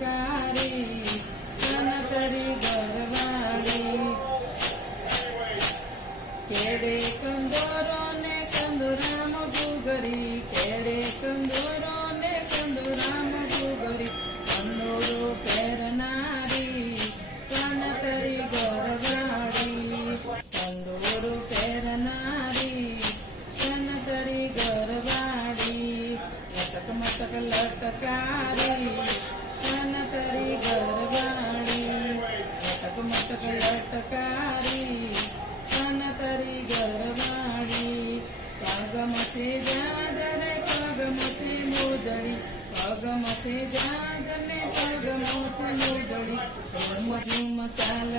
લટકારી કાનતરી ગરવાડી કેડે કંદોરો ને કંદોરામ ગુગરી કેડે કંદોરો ને કંદોરામ ગુગરી કંદોરો પહેરનારી કાનતરી ગરવાડી કંદોરો પહેરનારી કાનતરી ગરવાડી લટક મટક લટકારી કાનતરી ગરવાડી લટક મટક લટકારી કાનતરી ગરવાડી પગમથે જાદરે પગમથે મોદડી પગમથે જાદને પગમથે મોદડી ઝુમ ઝુમ ચાલ